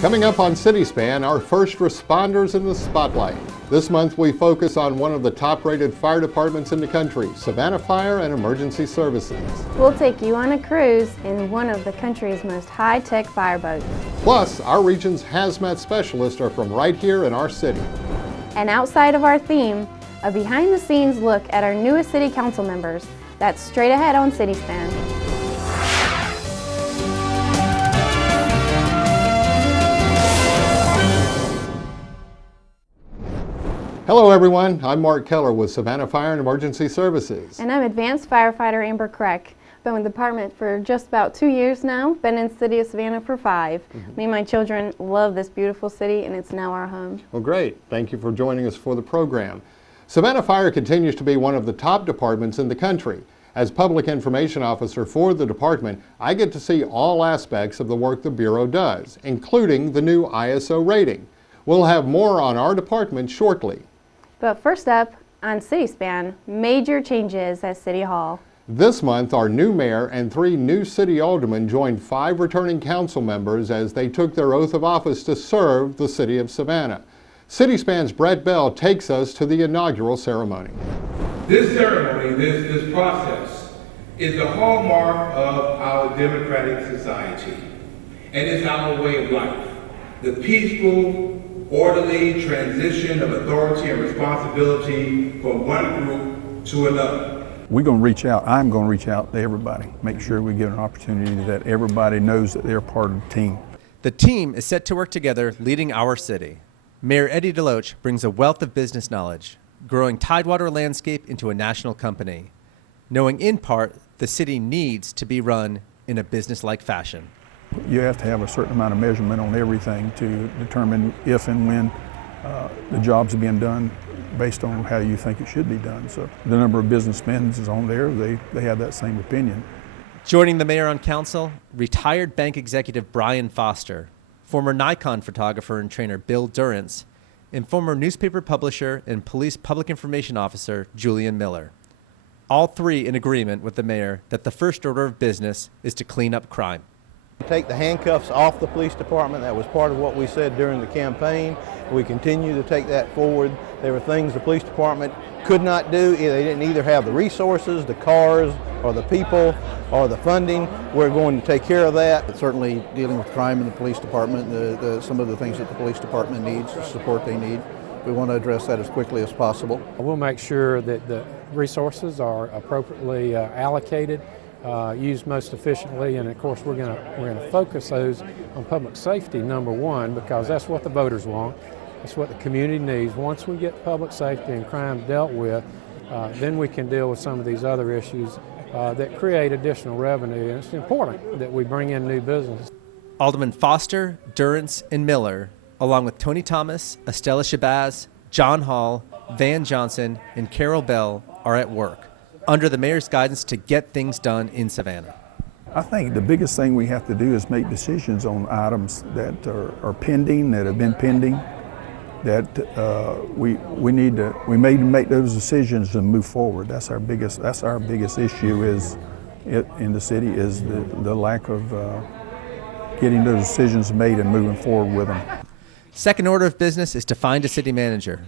Coming up on CitySpan, our first responders in the spotlight. This month we focus on one of the top-rated fire departments in the country, Savannah Fire and Emergency Services. We'll take you on a cruise in one of the country's most high-tech fireboats. Plus, our region's hazmat specialists are from right here in our city. And outside of our theme, a behind-the-scenes look at our newest city council members. That's straight ahead on CitySpan. Hello everyone, I'm Mark Keller with Savannah Fire and Emergency Services. And I'm Advanced Firefighter Amber Crack. Been with the department for just about 2 years now, been in the city of Savannah for 5. Me and my children love this beautiful city and it's now our home. Well great, thank you for joining us for the program. Savannah Fire continues to be one of the top departments in the country. As Public Information Officer for the department, I get to see all aspects of the work the Bureau does, including the new ISO rating. We'll have more on our department shortly. But first up, on CitySpan, major changes at City Hall. This month, our new mayor and 3 new city aldermen joined 5 returning council members as they took their oath of office to serve the city of Savannah. CitySpan's Brett Bell takes us to the inaugural ceremony. This ceremony, this process, is the hallmark of our democratic society, and it's our way of life. The peaceful, orderly transition of authority and responsibility from one group to another. We're going to reach out, I'm going to reach out to everybody, make sure we give an opportunity that everybody knows that they're part of the team. The team is set to work together leading our city. Mayor Eddie DeLoach brings a wealth of business knowledge, growing Tidewater Landscape into a national company, knowing in part the city needs to be run in a business-like fashion. You have to have a certain amount of measurement on everything to determine if and when the job's being done based on how you think it should be done. So the number of businessmen is on there, they have that same opinion. Joining the mayor on council, retired bank executive Brian Foster, former Nikon photographer and trainer Bill Durrance, and former newspaper publisher and police public information officer Julian Miller. All 3 in agreement with the mayor that the first order of business is to clean up crime. Take the handcuffs off the police department. That was part of what we said during the campaign. We continue to take that forward. There were things the police department could not do. They didn't either have the resources, the cars, or the people, or the funding. We're going to take care of that. Certainly dealing with crime in the police department, some of the things that the police department needs, the support they need. We want to address that as quickly as possible. We'll make sure that the resources are appropriately allocated, used most efficiently, and of course we're going to focus those on public safety, number 1, because that's what the voters want. That's what the community needs. Once we get public safety and crime dealt with, then we can deal with some of these other issues that create additional revenue, and it's important that we bring in new business. Alderman Foster, Durrance, and Miller, along with Tony Thomas, Estella Shabazz, John Hall, Van Johnson, and Carol Bell are at work under the mayor's guidance to get things done in Savannah. I think the biggest thing we have to do is make decisions on items that are pending, that have been pending, that we need to make those decisions and move forward. That's our biggest issue in the city is the lack of getting those decisions made and moving forward with them. Second order of business is to find a city manager.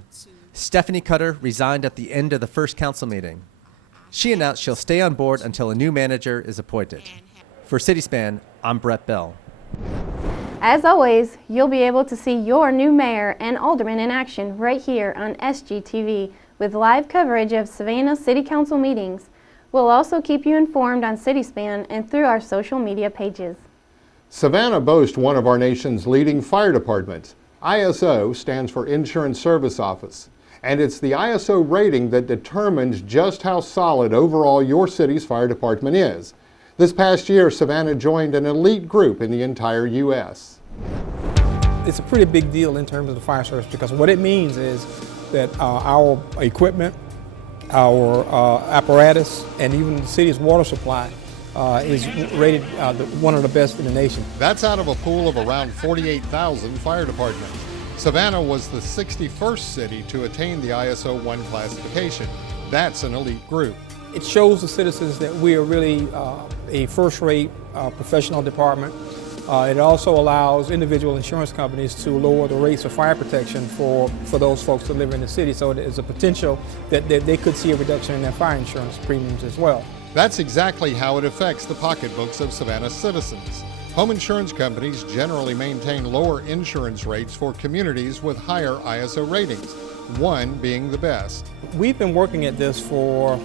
Stephanie Cutter resigned at the end of the first council meeting. She announced she'll stay on board until a new manager is appointed. For CitySpan, I'm Brett Bell. As always, you'll be able to see your new mayor and aldermen in action right here on SGTV with live coverage of Savannah City Council meetings. We'll also keep you informed on CitySpan and through our social media pages. Savannah boasts one of our nation's leading fire departments. ISO stands for Insurance Service Office, and it's the ISO rating that determines just how solid overall your city's fire department is. This past year, Savannah joined an elite group in the entire U.S. It's a pretty big deal in terms of the fire service because what it means is that our equipment, our apparatus, and even the city's water supply is rated one of the best in the nation. That's out of a pool of around 48,000 fire departments. Savannah was the 61st city to attain the ISO 1 classification. That's an elite group. It shows the citizens that we are really a first-rate professional department It also allows individual insurance companies to lower the rates of fire protection for those folks that live in the city. So there's a potential that they could see a reduction in their fire insurance premiums as well. That's exactly how it affects the pocketbooks of Savannah citizens. Home insurance companies generally maintain lower insurance rates for communities with higher ISO ratings, one being the best. We've been working at this for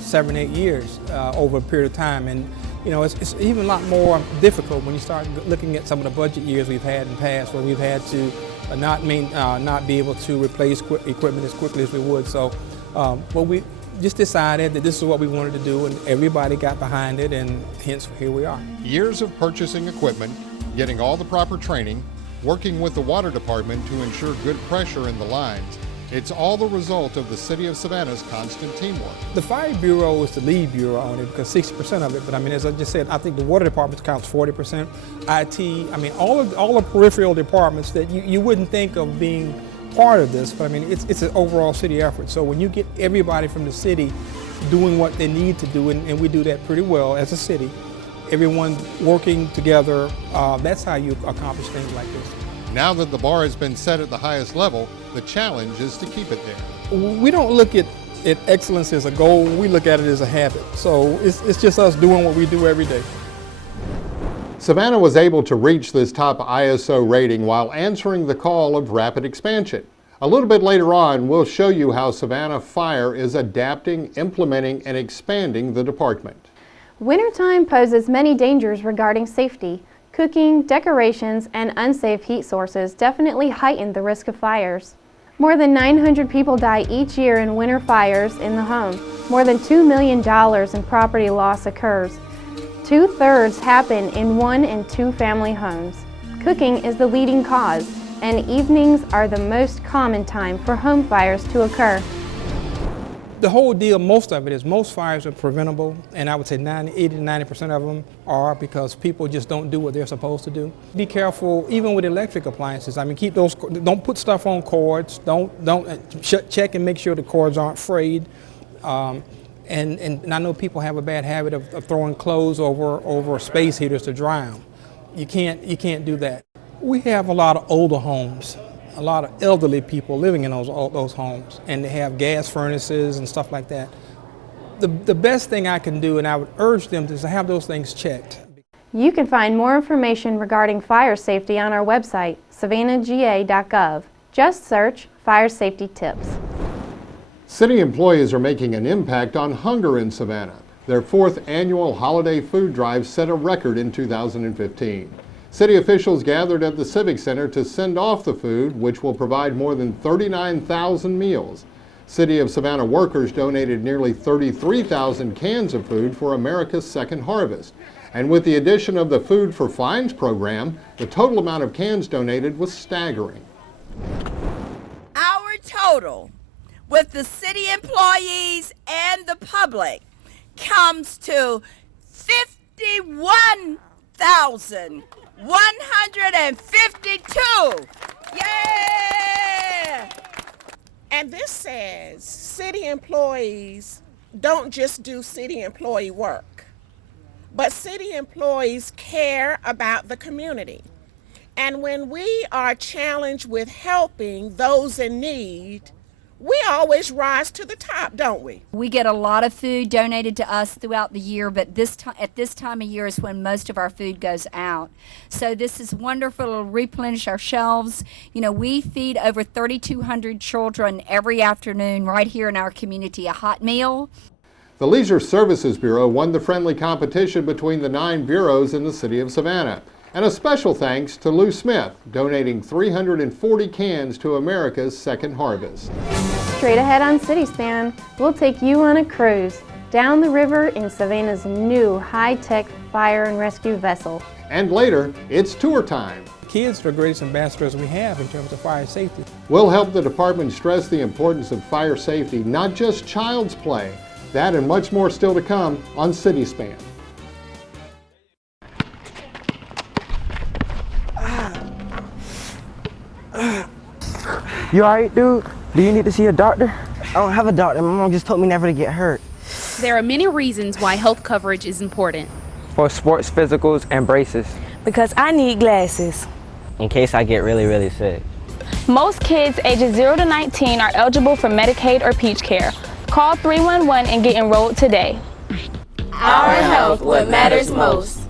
7 or 8 years over a period of time, and you know it's even a lot more difficult when you start looking at some of the budget years we've had in the past, where we've had to not be able to replace equipment as quickly as we would. So, well, we just decided that this is what we wanted to do, and everybody got behind it, and hence here we are. Years of purchasing equipment, getting all the proper training, working with the water department to ensure good pressure in the lines. It's all the result of the City of Savannah's constant teamwork. The Fire Bureau is the lead bureau on it because 60% of it, but I mean, as I just said, I think the water department counts 40%. IT, I mean, all the peripheral departments that you wouldn't think of being part of this, but I mean, it's an overall city effort. So when you get everybody from the city doing what they need to do, and we do that pretty well as a city, everyone working together, that's how you accomplish things like this. Now that the bar has been set at the highest level, the challenge is to keep it there. We don't look at excellence as a goal, we look at it as a habit. So it's just us doing what we do every day. Savannah was able to reach this top ISO rating while answering the call of rapid expansion. A little bit later on, we'll show you how Savannah Fire is adapting, implementing, and expanding the department. Wintertime poses many dangers regarding safety. Cooking, decorations, and unsafe heat sources definitely heighten the risk of fires. More than 900 people die each year in winter fires in the home. More than $2 million in property loss occurs. 2/3 happen in 1 and 2 family homes. Cooking is the leading cause, and evenings are the most common time for home fires to occur. The whole deal, most of it is, most fires are preventable, and I would say 80 to 90% of them are because people just don't do what they're supposed to do. Be careful, even with electric appliances. I mean, keep those, don't put stuff on cords, don't check and make sure the cords aren't frayed. And I know people have a bad habit of throwing clothes over space heaters to dry them. You can't do that. We have a lot of older homes, a lot of elderly people living in those homes, and they have gas furnaces and stuff like that. The best thing I can do, and I would urge them, is to have those things checked. You can find more information regarding fire safety on our website, savannahga.gov. Just search Fire Safety Tips. City employees are making an impact on hunger in Savannah. Their 4th annual holiday food drive set a record in 2015. City officials gathered at the Civic Center to send off the food, which will provide more than 39,000 meals. City of Savannah workers donated nearly 33,000 cans of food for America's Second Harvest. And with the addition of the Food for Fines program, the total amount of cans donated was staggering. Our total with the city employees and the public comes to 51,152. Yeah! And this says city employees don't just do city employee work, but city employees care about the community. And when we are challenged with helping those in need, we always rise to the top, don't we? We get a lot of food donated to us throughout the year, but at this time of year is when most of our food goes out. So this is wonderful. It'll replenish our shelves. You know, we feed over 3,200 children every afternoon right here in our community a hot meal. The Leisure Services Bureau won the friendly competition between the 9 bureaus in the city of Savannah. And a special thanks to Lou Smith, donating 340 cans to America's Second Harvest. Straight ahead on City Span, we'll take you on a cruise down the river in Savannah's new high-tech fire and rescue vessel. And later, it's tour time. Kids are the greatest ambassadors we have in terms of fire safety. We'll help the department stress the importance of fire safety, not just child's play. That and much more still to come on City Span. You alright, dude? Do you need to see a doctor? I don't have a doctor. My mom just told me never to get hurt. There are many reasons why health coverage is important. For sports physicals and braces. because I need glasses. In case I get really, really sick. Most kids ages 0 to 19 are eligible for Medicaid or Peach Care. Call 311 and get enrolled today. Our health, what matters most.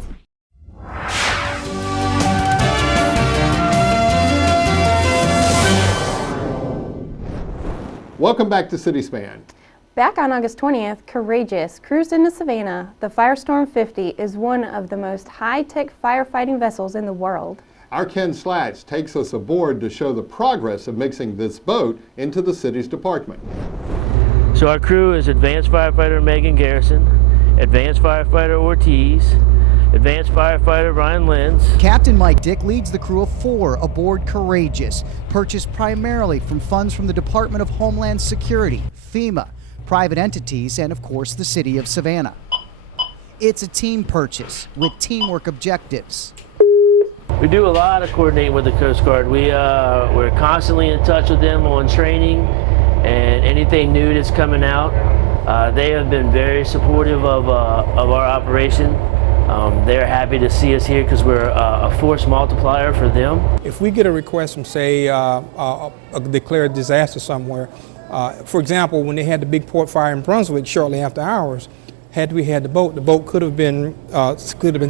Welcome back to City Span. Back on August 20th, Courageous cruised into Savannah. The Firestorm 50 is one of the most high-tech firefighting vessels in the world. Our Ken Slatch takes us aboard to show the progress of mixing this boat into the city's department. So our crew is Advanced Firefighter Megan Garrison, Advanced Firefighter Ortiz, Advanced Firefighter Ryan Lenz. Captain Mike Dick leads the crew of 4 aboard Courageous, purchased primarily from funds from the Department of Homeland Security, FEMA, private entities, and of course the city of Savannah. It's a team purchase with teamwork objectives. We do a lot of coordinating with the Coast Guard. We're constantly in touch with them on training and anything new that's coming out. They have been very supportive of our operation. They're happy to see us here because we're a force multiplier for them. If we get a request from, say, a declared disaster somewhere, for example, when they had the big port fire in Brunswick shortly after ours, had we had the boat could have been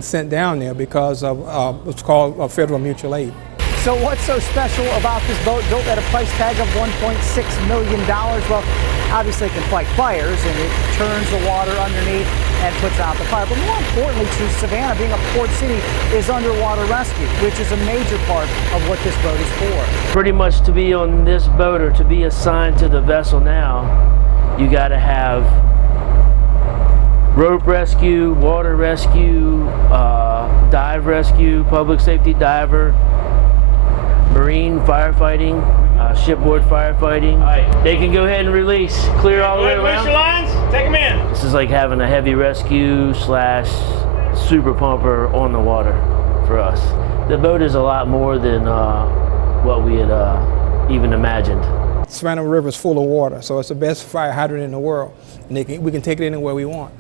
sent down there because of what's called federal mutual aid. So what's so special about this boat built at a price tag of $1.6 million? Well, obviously it can fight fires and it turns the water underneath and puts out the fire. But more importantly to Savannah, being a port city, is underwater rescue, which is a major part of what this boat is for. Pretty much to be on this boat or to be assigned to the vessel now, you got to have rope rescue, water rescue, dive rescue, public safety diver, marine firefighting, shipboard firefighting. All right, they can go ahead and release, clear all the way around. Release your lines, take them in. This is like having a heavy rescue / super pumper on the water for us. The boat is a lot more than what we had even imagined. Savannah River is full of water, so it's the best fire hydrant in the world. And we can take it anywhere we want.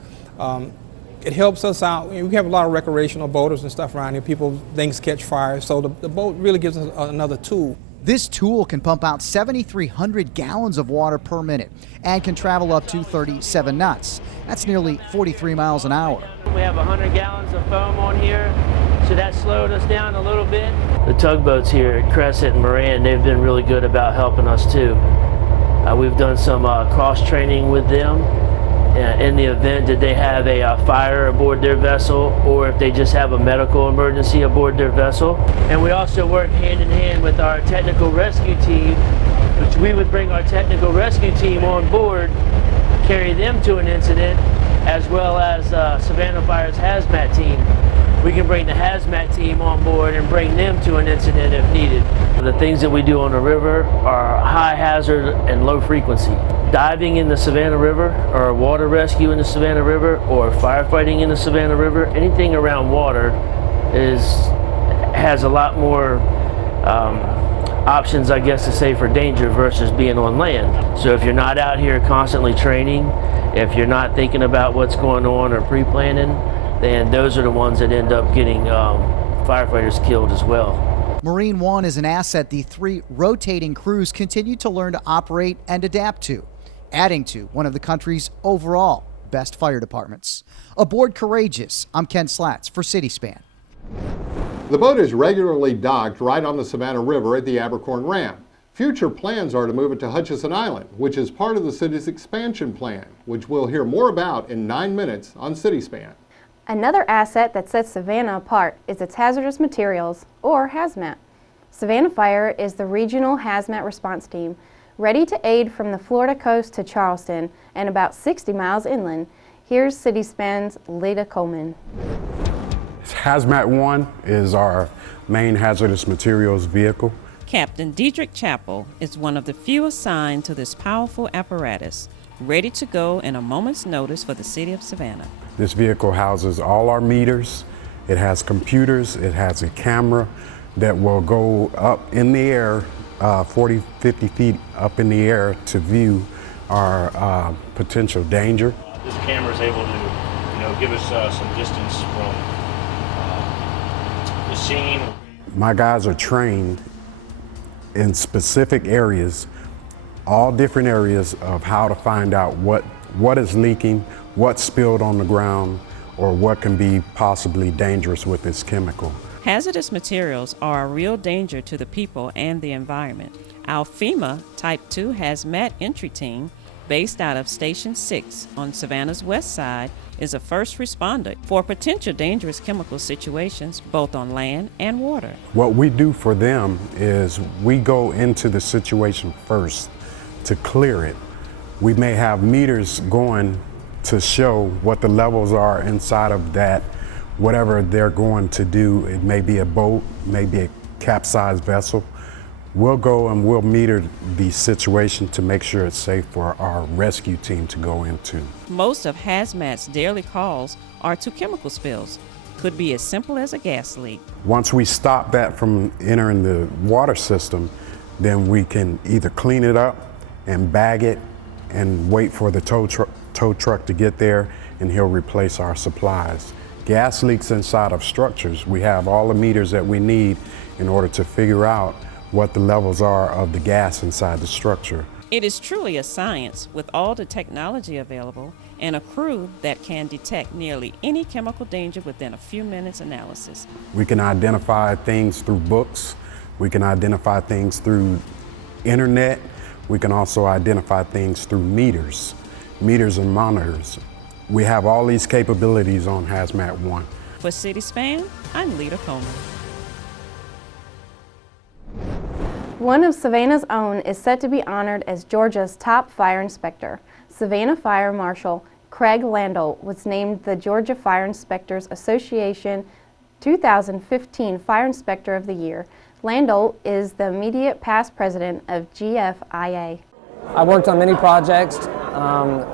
It helps us out. We have a lot of recreational boaters and stuff around here. Things catch fire, so the boat really gives us another tool. This tool can pump out 7,300 gallons of water per minute and can travel up to 37 knots. That's nearly 43 miles an hour. We have 100 gallons of foam on here, so that slowed us down a little bit. The tugboats here at Crescent and Moran, they've been really good about helping us too. We've done some cross training with them. In the event that they have a fire aboard their vessel, or if they just have a medical emergency aboard their vessel. And we also work hand in hand with our technical rescue team, which we would bring our technical rescue team on board, carry them to an incident, as well as Savannah Fire's hazmat team. We can bring the hazmat team on board and bring them to an incident if needed. The things that we do on the river are high hazard and low frequency. Diving in the Savannah River, or water rescue in the Savannah River, or firefighting in the Savannah River, anything around water has a lot more options, I guess, to say, for danger versus being on land. So if you're not out here constantly training, if you're not thinking about what's going on or pre-planning, then those are the ones that end up getting firefighters killed as well. Marine One is an asset the 3 rotating crews continue to learn to operate and adapt to, adding to one of the country's overall best fire departments. Aboard Courageous, I'm Ken Slatz for City Span. The boat is regularly docked right on the Savannah River at the Abercorn Ramp. Future plans are to move it to Hutchison Island, which is part of the city's expansion plan, which we'll hear more about in 9 minutes on City Span. Another asset that sets Savannah apart is its hazardous materials, or hazmat. Savannah Fire is the regional hazmat response team, ready to aid from the Florida coast to Charleston and about 60 miles inland. Here's City Span's Lita Coleman. Hazmat 1 is our main hazardous materials vehicle. Captain Diedrich Chappell is one of the few assigned to this powerful apparatus, ready to go in a moment's notice for the city of Savannah. This vehicle houses all our meters. It has computers. It has a camera that will go up in the air, 40, 50 feet up in the air to view our potential danger. This camera is able to, give us some distance from the machine. My guys are trained in specific areas, all different areas of how to find out what is leaking, what spilled on the ground, or what can be possibly dangerous with this chemical. Hazardous materials are a real danger to the people and the environment. Our FEMA Type 2 Hazmat Entry Team, based out of Station 6 on Savannah's west side, is a first responder for potential dangerous chemical situations both on land and water. What we do for them is we go into the situation first to clear it. We may have meters going to show what the levels are inside of that, whatever they're going to do. It may be a boat, maybe a capsized vessel. We'll go and we'll meter the situation to make sure it's safe for our rescue team to go into. Most of hazmat's daily calls are to chemical spills. Could be as simple as a gas leak. Once we stop that from entering the water system, then we can either clean it up and bag it and wait for the tow truck to get there, and he'll replace our supplies. Gas leaks inside of structures, we have all the meters that we need in order to figure out what the levels are of the gas inside the structure. It is truly a science with all the technology available and a crew that can detect nearly any chemical danger within a few minutes analysis. We can identify things through books, we can identify things through internet, we can also identify things through meters and monitors. We have all these capabilities on Hazmat 1. For City Span, I'm Lita Coleman. One of Savannah's own is set to be honored as Georgia's top fire inspector. Savannah Fire Marshal Craig Landau was named the Georgia Fire Inspectors Association 2015 Fire Inspector of the Year. Landau is the immediate past president of GFIA. I worked on many projects,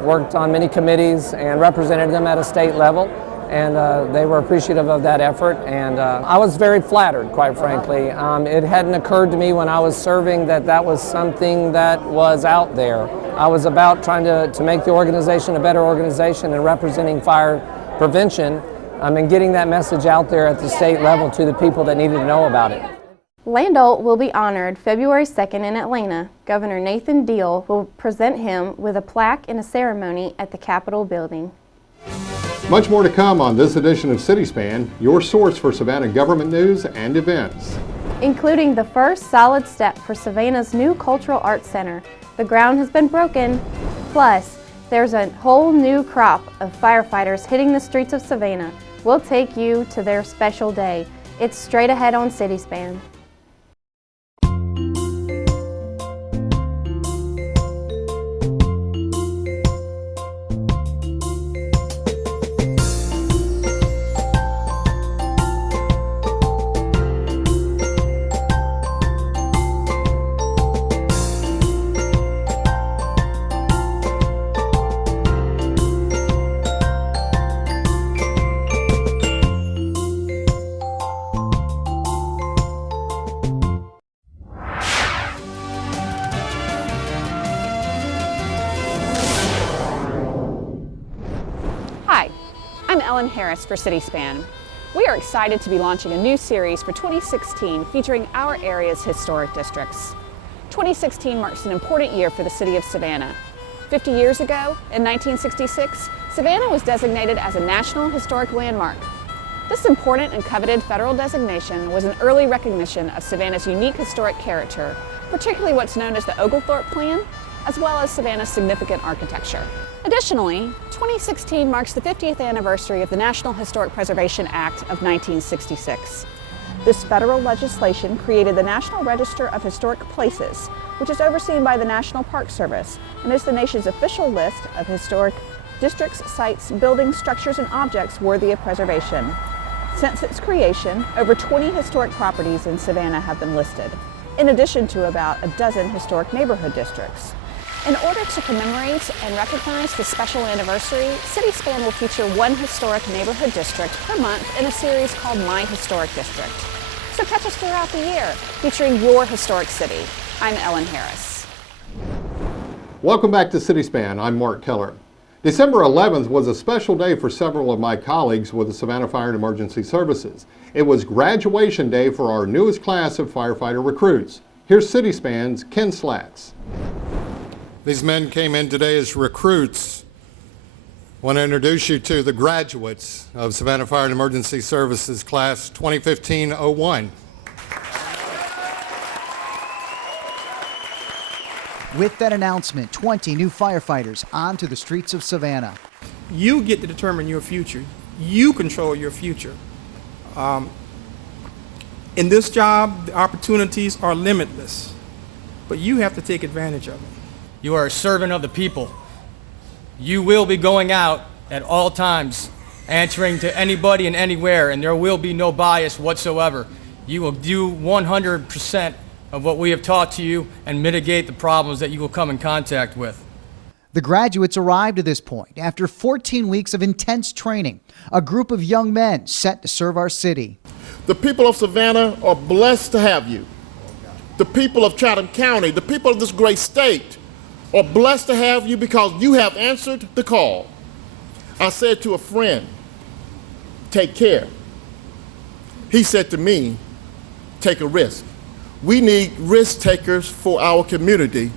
worked on many committees, and represented them at a state level. And they were appreciative of that effort, and I was very flattered, quite frankly. It hadn't occurred to me when I was serving that that was something that was out there. I was about trying to make the organization a better organization and representing fire prevention and getting that message out there at the state level to the people that needed to know about it. Landau will be honored February 2nd in Atlanta. Governor Nathan Deal will present him with a plaque in a ceremony at the Capitol building. Much more to come on this edition of CitySpan, your source for Savannah government news and events. Including the first solid step for Savannah's new Cultural Arts Center. The ground has been broken. Plus, there's a whole new crop of firefighters hitting the streets of Savannah. We'll take you to their special day. It's straight ahead on CitySpan. Harris for CitySpan. We are excited to be launching a new series for 2016 featuring our area's historic districts. 2016 marks an important year for the city of Savannah. 50 years ago, in 1966, Savannah was designated as a National Historic Landmark. This important and coveted federal designation was an early recognition of Savannah's unique historic character, particularly what's known as the Oglethorpe Plan, as well as Savannah's significant architecture. Additionally, 2016 marks the 50th anniversary of the National Historic Preservation Act of 1966. This federal legislation created the National Register of Historic Places, which is overseen by the National Park Service and is the nation's official list of historic districts, sites, buildings, structures, and objects worthy of preservation. Since its creation, over 20 historic properties in Savannah have been listed, in addition to about a dozen historic neighborhood districts. In order to commemorate and recognize this special anniversary, CitySpan will feature one historic neighborhood district per month in a series called My Historic District. So catch us throughout the year, featuring your historic city. I'm Ellen Harris. Welcome back to CitySpan. I'm Mark Keller. December 11th was a special day for several of my colleagues with the Savannah Fire and Emergency Services. It was graduation day for our newest class of firefighter recruits. Here's City Span's Ken Slatz. These men came in today as recruits. I want to introduce you to the graduates of Savannah Fire and Emergency Services Class 2015-01. With that announcement, 20 new firefighters onto the streets of Savannah. You get to determine your future. You control your future. In this job, the opportunities are limitless, but you have to take advantage of them. You are a servant of the people. You will be going out at all times, answering to anybody and anywhere, and there will be no bias whatsoever. You will do 100% of what we have taught to you and mitigate the problems that you will come in contact with. The graduates arrived at this point after 14 weeks of intense training, a group of young men set to serve our city. The people of Savannah are blessed to have you. The people of Chatham County, the people of this great state, are blessed to have you because you have answered the call. I said to a friend, take care. He said to me, take a risk. We need risk takers for our community.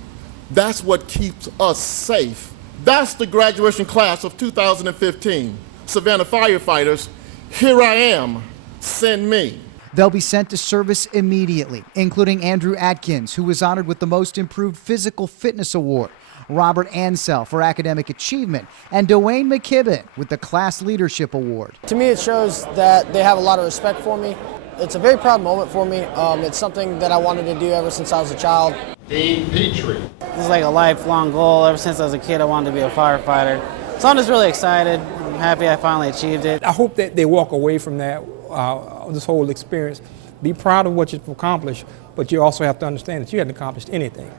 That's what keeps us safe. That's the graduation class of 2015. Savannah firefighters, here I am, send me. They'll be sent to service immediately, including Andrew Atkins, who was honored with the Most Improved Physical Fitness Award, Robert Ansell for academic achievement, and Dwayne McKibben with the Class Leadership Award. To me, it shows that they have a lot of respect for me. It's a very proud moment for me. It's something that I wanted to do ever since I was a child. Dean Petrie. This is like a lifelong goal. Ever since I was a kid, I wanted to be a firefighter. So I'm just really excited. I'm happy I finally achieved it. I hope that they walk away from that, this whole experience, be proud of what you've accomplished, but you also have to understand that you haven't accomplished anything.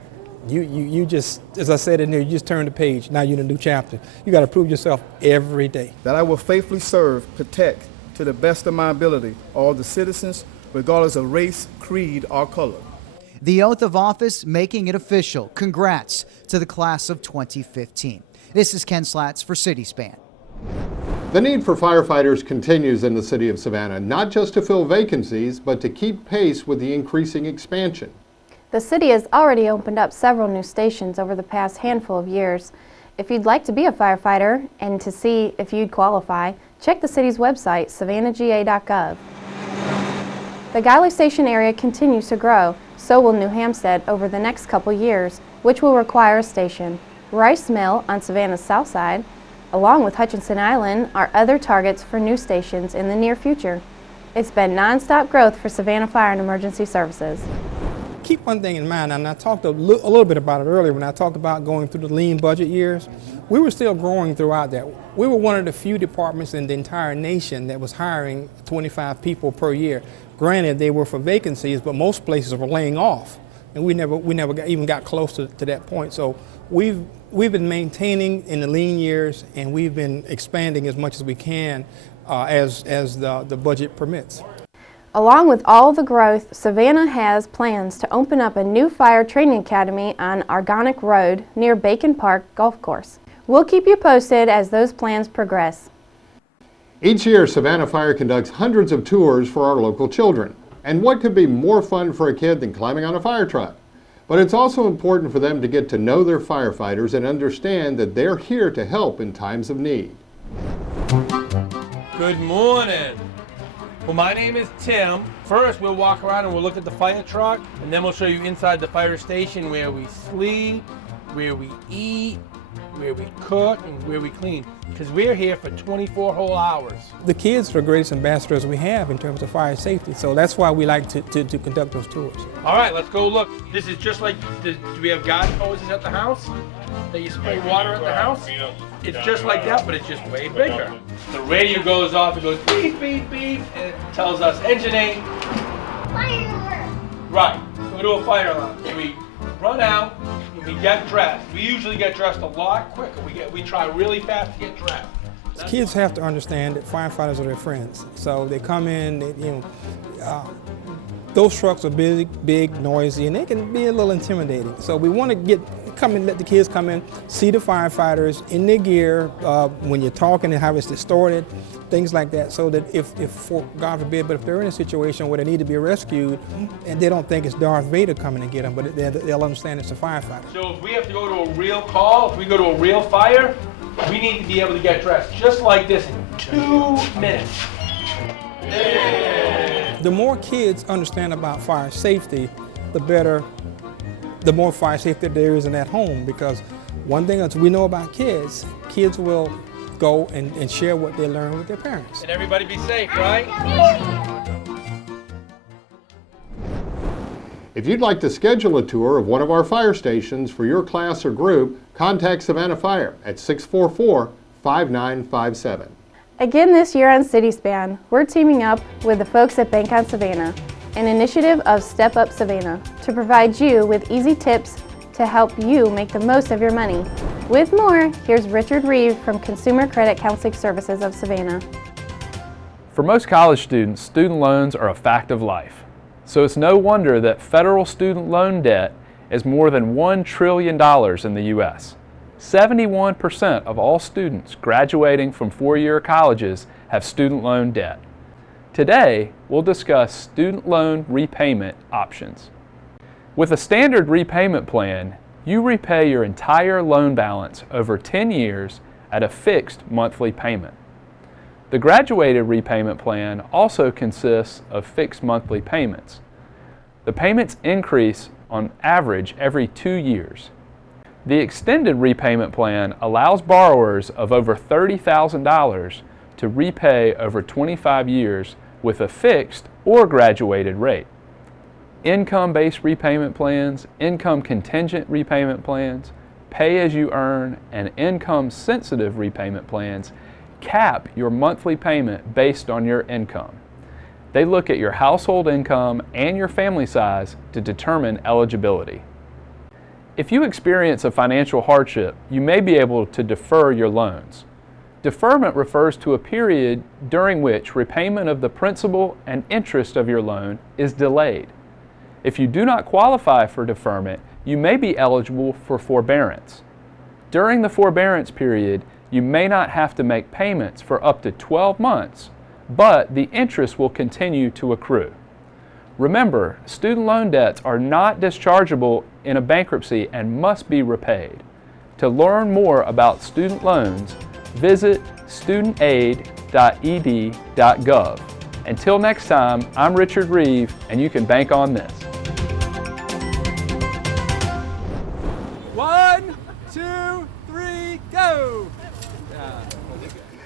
You just, as I said in there, you just turn the page. Now you're in a new chapter. You got to prove yourself every day. That I will faithfully serve, protect, to the best of my ability, all the citizens, regardless of race, creed, or color. The oath of office making it official. Congrats to the class of 2015. This is Ken Slatz for City Span. The need for firefighters continues in the city of Savannah, not just to fill vacancies, but to keep pace with the increasing expansion. The city has already opened up several new stations over the past handful of years. If you'd like to be a firefighter and to see if you'd qualify, check the city's website, savannahga.gov. The Guyley Station area continues to grow, so will New Hampstead over the next couple years, which will require a station. Rice Mill on Savannah's south side, along with Hutchinson Island, are other targets for new stations in the near future. It's been nonstop growth for Savannah Fire and Emergency Services. Keep one thing in mind, and I talked a little bit about it earlier when I talked about going through the lean budget years. We were still growing throughout that. We were one of the few departments in the entire nation that was hiring 25 people per year. Granted, they were for vacancies, but most places were laying off, and we never even got close to that point. So we've been maintaining in the lean years, and we've been expanding as much as we can as the budget permits. Along with all the growth, Savannah has plans to open up a new fire training academy on Argonic Road near Bacon Park Golf Course. We'll keep you posted as those plans progress. Each year, Savannah Fire conducts hundreds of tours for our local children. And what could be more fun for a kid than climbing on a fire truck? But it's also important for them to get to know their firefighters and understand that they're here to help in times of need. Good morning. Well, my name is Tim. First, we'll walk around and we'll look at the fire truck, and then we'll show you inside the fire station where we sleep, where we eat, where we cook, and where we clean, because we're here for 24 whole hours. The kids are the greatest ambassadors we have in terms of fire safety, so that's why we like to conduct those tours. All right, let's go look. This is just like, do we have garden hoses at the house that you spray water at the house? It's just like that, but it's just way bigger. The radio goes off, it goes beep, beep, beep, and it tells us engine A. Fire! Right, go to a fire alarm. So we run out and we get dressed. We usually get dressed a lot quicker. We try really fast to get dressed. Kids have to understand that firefighters are their friends. So they come in, those trucks are big, noisy, and they can be a little intimidating. So we want to come and let the kids come in, see the firefighters in their gear, when you're talking and how it's distorted, things like that, so that if God forbid, but if they're in a situation where they need to be rescued, and they don't think it's Darth Vader coming to get them, but they'll understand it's a firefighter. So if we have to go to a real call, if we go to a real fire, we need to be able to get dressed just like this in 2 minutes. The more kids understand about fire safety, the more fire safety there is in that home, because one thing that we know about kids will go and share what they learn with their parents. And everybody be safe, right? If you'd like to schedule a tour of one of our fire stations for your class or group, contact Savannah Fire at 644-5957. Again this year on City Span, we're teaming up with the folks at Bank on Savannah, an initiative of Step Up Savannah, to provide you with easy tips to help you make the most of your money. With more, here's Richard Reeve from Consumer Credit Counseling Services of Savannah. For most college students, student loans are a fact of life. So it's no wonder that federal student loan debt is more than $1 trillion in the U.S. 71% of all students graduating from four-year colleges have student loan debt. Today, we'll discuss student loan repayment options. With a standard repayment plan, you repay your entire loan balance over 10 years at a fixed monthly payment. The graduated repayment plan also consists of fixed monthly payments. The payments increase on average every 2 years. The extended repayment plan allows borrowers of over $30,000 to repay over 25 years with a fixed or graduated rate. Income-based repayment plans, income contingent repayment plans, pay-as-you-earn, and income-sensitive repayment plans cap your monthly payment based on your income. They look at your household income and your family size to determine eligibility. If you experience a financial hardship, you may be able to defer your loans. Deferment refers to a period during which repayment of the principal and interest of your loan is delayed. If you do not qualify for deferment, you may be eligible for forbearance. During the forbearance period, you may not have to make payments for up to 12 months, but the interest will continue to accrue. Remember, student loan debts are not dischargeable in a bankruptcy and must be repaid. To learn more about student loans, visit studentaid.ed.gov. Until next time, I'm Richard Reeve, and you can bank on this. 1, 2, 3, go!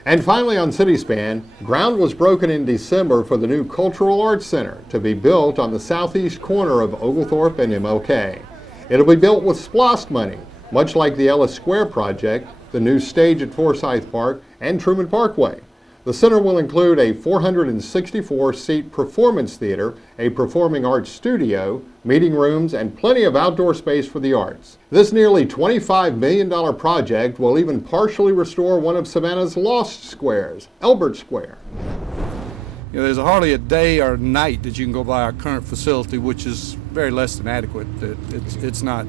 And finally on City Span, ground was broken in December for the new Cultural Arts Center to be built on the southeast corner of Oglethorpe and MLK. It'll be built with SPLOST money, much like the Ellis Square project, the new stage at Forsyth Park, and Truman Parkway. The center will include a 464-seat performance theater, a performing arts studio, meeting rooms, and plenty of outdoor space for the arts. This nearly $25 million project will even partially restore one of Savannah's lost squares, Elbert Square. You know, there's hardly a day or night that you can go by our current facility, which is very less than adequate. It's not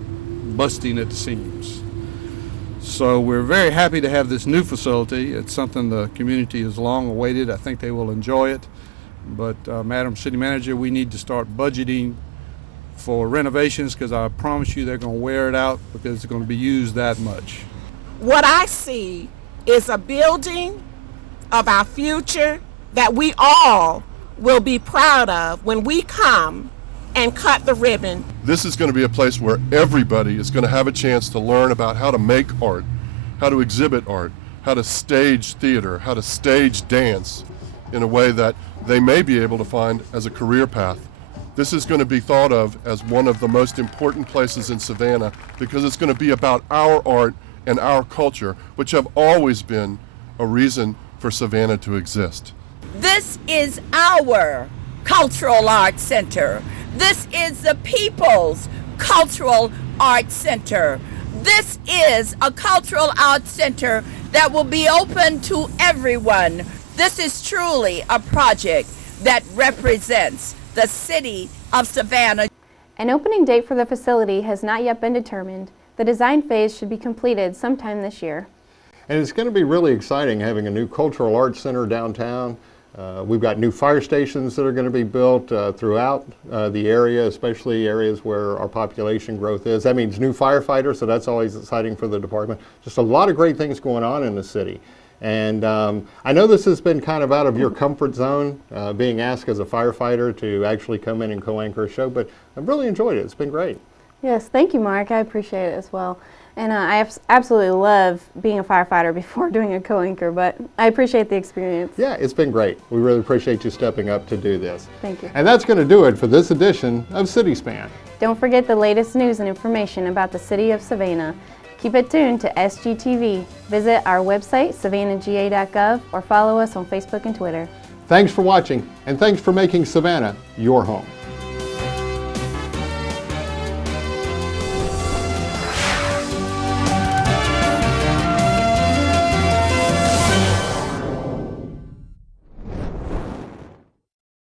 busting at the seams. So we're very happy to have this new facility. It's something the community has long awaited. I think they will enjoy it. But Madam City Manager, we need to start budgeting for renovations, because I promise you they're going to wear it out because it's going to be used that much. What I see is a building of our future that we all will be proud of when we come and cut the ribbon. This is going to be a place where everybody is going to have a chance to learn about how to make art, how to exhibit art, how to stage theater, how to stage dance in a way that they may be able to find as a career path. This is going to be thought of as one of the most important places in Savannah because it's going to be about our art and our culture, which have always been a reason for Savannah to exist. This is our Cultural Arts Center. This is the People's Cultural Arts Center. This is a cultural arts center that will be open to everyone. This is truly a project that represents the city of Savannah. An opening date for the facility has not yet been determined. The design phase should be completed sometime this year. And it's going to be really exciting having a new cultural arts center downtown. We've got new fire stations that are going to be built throughout the area, especially areas where our population growth is. That means new firefighters, so that's always exciting for the department. Just a lot of great things going on in the city. And I know this has been kind of out of your comfort zone, being asked as a firefighter to actually come in and co-anchor a show, but I've really enjoyed it. It's been great. Yes, thank you, Mark. I appreciate it as well. And I absolutely love being a firefighter before doing a co-anchor, but I appreciate the experience. Yeah, it's been great. We really appreciate you stepping up to do this. Thank you. And that's going to do it for this edition of City Span. Don't forget the latest news and information about the city of Savannah. Keep it tuned to SGTV. Visit our website, savannahga.gov, or follow us on Facebook and Twitter. Thanks for watching, and thanks for making Savannah your home.